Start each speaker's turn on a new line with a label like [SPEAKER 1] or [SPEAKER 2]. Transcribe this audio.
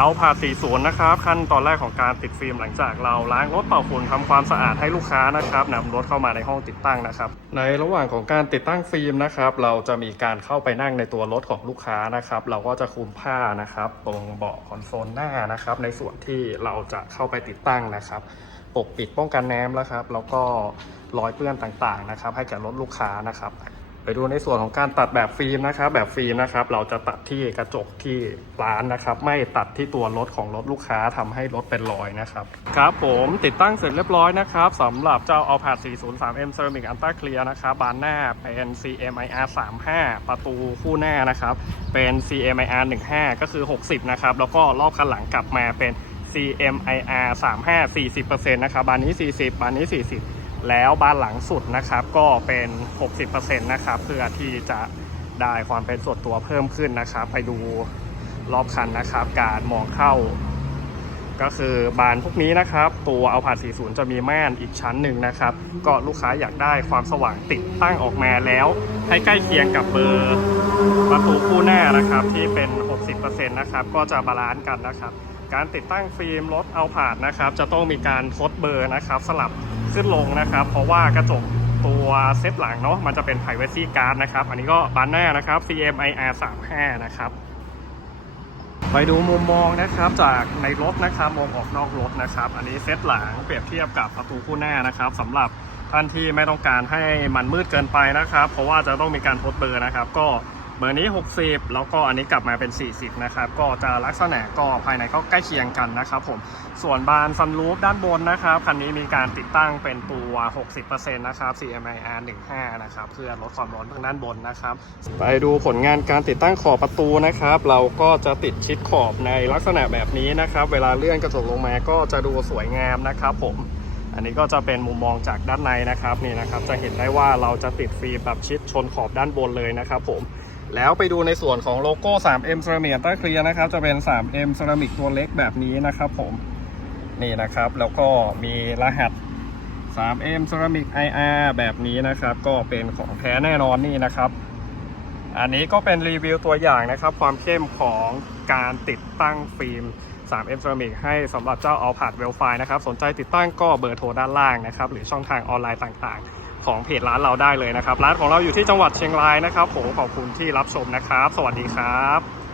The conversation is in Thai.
[SPEAKER 1] เอาผ่า40นนะครับ ขั้นตอนแรกของการติดฟิล์มหลังจากเราล้างรถเป่าฝุ่นทำความสะอาดให้ลูกค้านะครับนำรถเข้ามาในห้องติดตั้งนะครับ ในระหว่างของการติดตั้งฟิล์มนะครับ เราจะมีการเข้าไปนั่งในตัวรถของลูกค้านะครับ เราก็จะคลุมผ้านะครับ ตรงเบาะคอนโซลหน้านะครับ ในส่วนที่เราจะเข้าไปติดตั้งนะครับ ปกปิดป้องกันน้ำแล้วครับ แล้วก็รอยเปื้อนต่างๆนะครับ ให้แก่รถลูกค้านะครับ ไปดูในส่วนของการตัดแบบฟิล์มนะครับ แบบฟิล์มนะครับ เราจะตัดที่กระจกที่ร้านนะครับ ไม่ตัดที่ตัวรถของรถลูกค้าทำให้รถเป็นรอยนะครับ ครับผมติดตั้งเสร็จเรียบร้อยนะครับสำหรับเจ้า All p a d 403M Ceramic Ultra Clear นะครับ บานหน้าเป็น CMIR 35 ประตูคู่หน้านะครับ เป็น CMIR 15 ก็คือ 60 นะครับ แล้วก็รอบคันหลังกลับมาเป็น CMIR 35 40%นะครับ บานนี้ 40 บานนี้ 40 แล้วบ้านหลังสุดนะครับก็เป็น 60%นะครับเพื่อที่จะได้ความเป็นส่วนตัวเพิ่มขึ้นนะครับ ไปดูรอบคันนะครับ การมองเข้า ก็คือบานพวกนี้นะครับ ตัวเอาผ่าน40 จะมีม่านอีกชั้นหนึ่งนะครับ ก็ลูกค้าอยากได้ความสว่างติดตั้งออกมาแล้ว ให้ใกล้เคียงกับเบอร์ประตูคู่หน้านะครับที่เป็น 60%นะครับก็จะบาลานซ์กันนะครับ การติดตั้งฟิล์มรถเอาผ่านนะครับ จะต้องมีการทดเบอร์นะครับ สลับ ขึ้นลงนะครับ เพราะว่ากระจกตัวเซตหลังเนาะมันจะเป็น privacy guard นะครับ อันนี้ก็บานหน้านะครับ CMIR 35นะครับไปดูมุมมองนะครับจากในรถนะครับมองออกนอกรถนะครับ อันนี้เซตหลังเปรียบเทียบกับประตูคู่หน้านะครับสำหรับท่านที่ไม่ต้องการให้มันมืดเกินไปนะครับ เพราะว่าจะต้องมีการทดเบอร์นะครับ ก็ เบอร์นี้ 60 แล้วก็อันนี้กลับมาเป็น 40 นะครับ ก็จะลักษณะก็ภายในก็ใกล้เคียงกันนะครับผม ส่วนบานซันรูฟด้านบนนะครับ คันนี้มีการติดตั้งเป็นตัว 60%นะครับ CMIR 15 นะครับ เพื่อลดความร้อนทางด้านบนนะครับ ไปดูผลงานการติดตั้งขอบประตูนะครับ เราก็จะติดชิดขอบในลักษณะแบบนี้นะครับ เวลาเลื่อนกระจกลงมาก็จะดูสวยงามนะครับผมอันนี้ก็จะเป็นมุมมองจากด้านในนะครับนี่นะครับ จะเห็นได้ว่าเราจะติดฟิล์มแบบชิดชนขอบด้านบนเลยนะครับผม แล้วไปดูในส่วนของโลโก้ 3M Ceramic Ultra Clear นะครับ จะเป็น 3M Ceramic ตัวเล็กแบบนี้นะครับผม นี่นะครับ แล้วก็มีรหัส 3M Ceramic IR แบบนี้นะครับ ก็เป็นของแท้แน่นอนนี่นะครับ อันนี้ก็เป็นรีวิวตัวอย่างนะครับ ความเข้มของการติดตั้งฟิล์ม 3M Ceramic ให้สำหรับเจ้า a l p a d w e l f i นะครับ สนใจติดตั้งก็เบอร์โทรด้านล่างนะครับ หรือช่องทางออนไลน์ต่างๆ ของเพจร้านเราได้เลยนะครับ ร้านของเราอยู่ที่จังหวัดเชียงรายนะครับผมขอบคุณที่รับชมนะครับ สวัสดีครับ